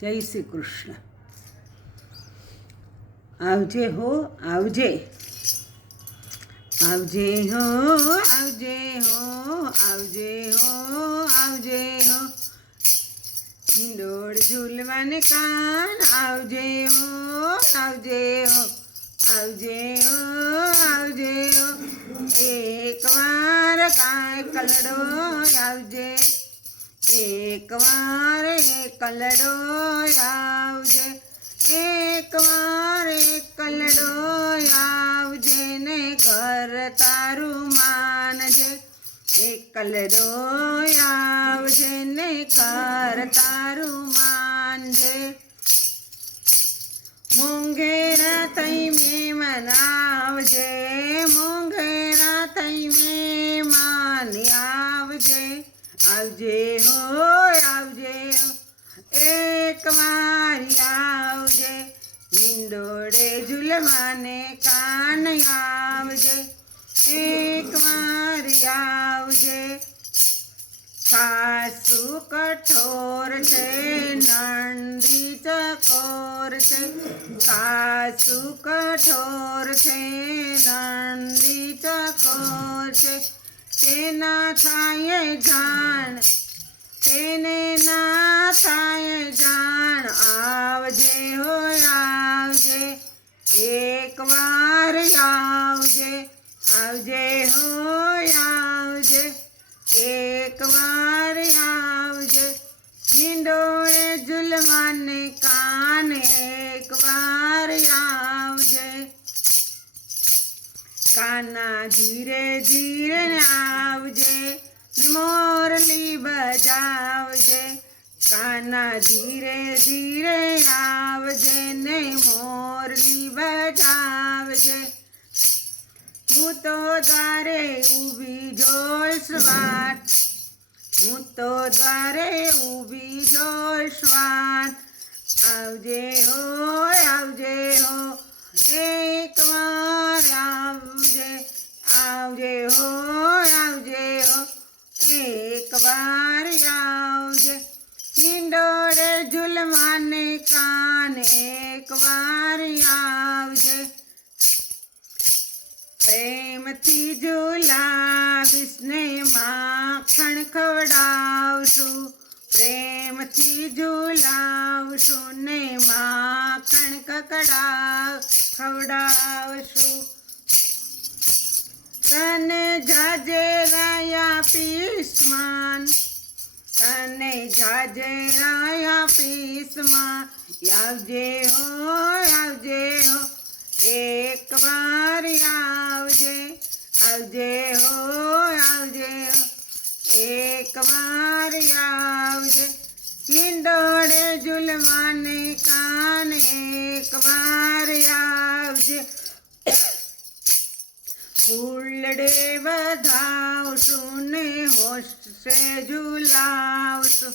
જય શ્રી કૃષ્ણ. આવજે હો આવજે, આવજે હો આવજે હો, આવજે હો આવજે હો, હિંડોળ ઝૂલવાને કાન આવજે હો આવજે હો, આવજે હો આવજે હો, એકવાર કાંઈ કલડો આવજે, એકવાર કલડો આવજે, એકવાર કલડો આવજે ને ઘર તારું માનજે, કલડો આવજે ને ઘર તારું માનજે. મોંઘેરા તઈ મહેમાન આવજે, મોંઘેરા તઈ મહેમાન આવજે, આવજે હો આવજે હો, એકવાર આવજે, હિંડોળે ઝૂલવાને કાન આવજે, એકવાર આવજે. સાસુ કઠોર છે નંદી ચકોર છે, સાસુ કઠોર છે નંદી ચકોર છે, તેના થાય જાણ તેને ના થાય જાણ, આવજે હો આવજે, એકવાર આવજે, આવજે હો આવજે, એકવાર આવજે, હિંડોળે ઝૂલવાને કાન એકવાર આવજે. કાના ધીરે ધીરે આવજે ને મોરલી બજાવજે, કાના ધીરે ધીરે આવજે ને મોરલી બજાવજે. હું તો દ્વારે ઊભી જોઈશ વાટ, હું તો દ્વારે ઊભી જોઈશ વાટ, આવજે હો આવજે હો, એકવાર આવજે, આવજે હો આવજે હો, એકવાર આવજે, હિંડોળે ઝૂલવાને કાન એકવાર આવજે. પ્રેમથી ઝૂલાવીશ ને માખણ ખવડાવશું, પ્રેમથી ઝૂલાવશું ને માખણ ખવડાવશું. તને જાજેરાયા પીસમાન, તને જાજેરાયા પીસમાં, આવજે હો આવજે હો, એકવાર આવજે, આવજે હો આવજે હો, એકવાર આવજે, હિંડોળે ઝૂલવાને કાન એકવાર આવજે. ફૂલડે વધાવશું ને હોશે ઝૂલાવશું,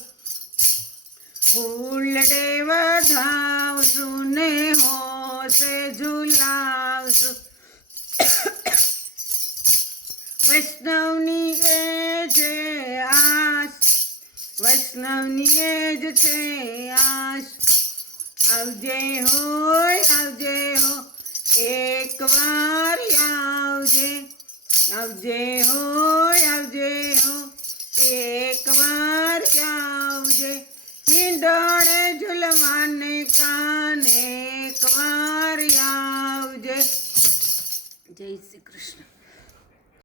ફૂલડે વધાવશું ને હોશે ઝૂલાવશું. વૈષ્ણવની એ છે આસ, વૈષ્ણવની એ જ છે આસ, આવજે હો આવજે હો, એકવાર આવજે, આવજે હો આવજે હો, એકવાર આવજે, હિંડોળે ઝૂલવાને કાન એકવાર આવજે. જય શ્રી કૃષ્ણ.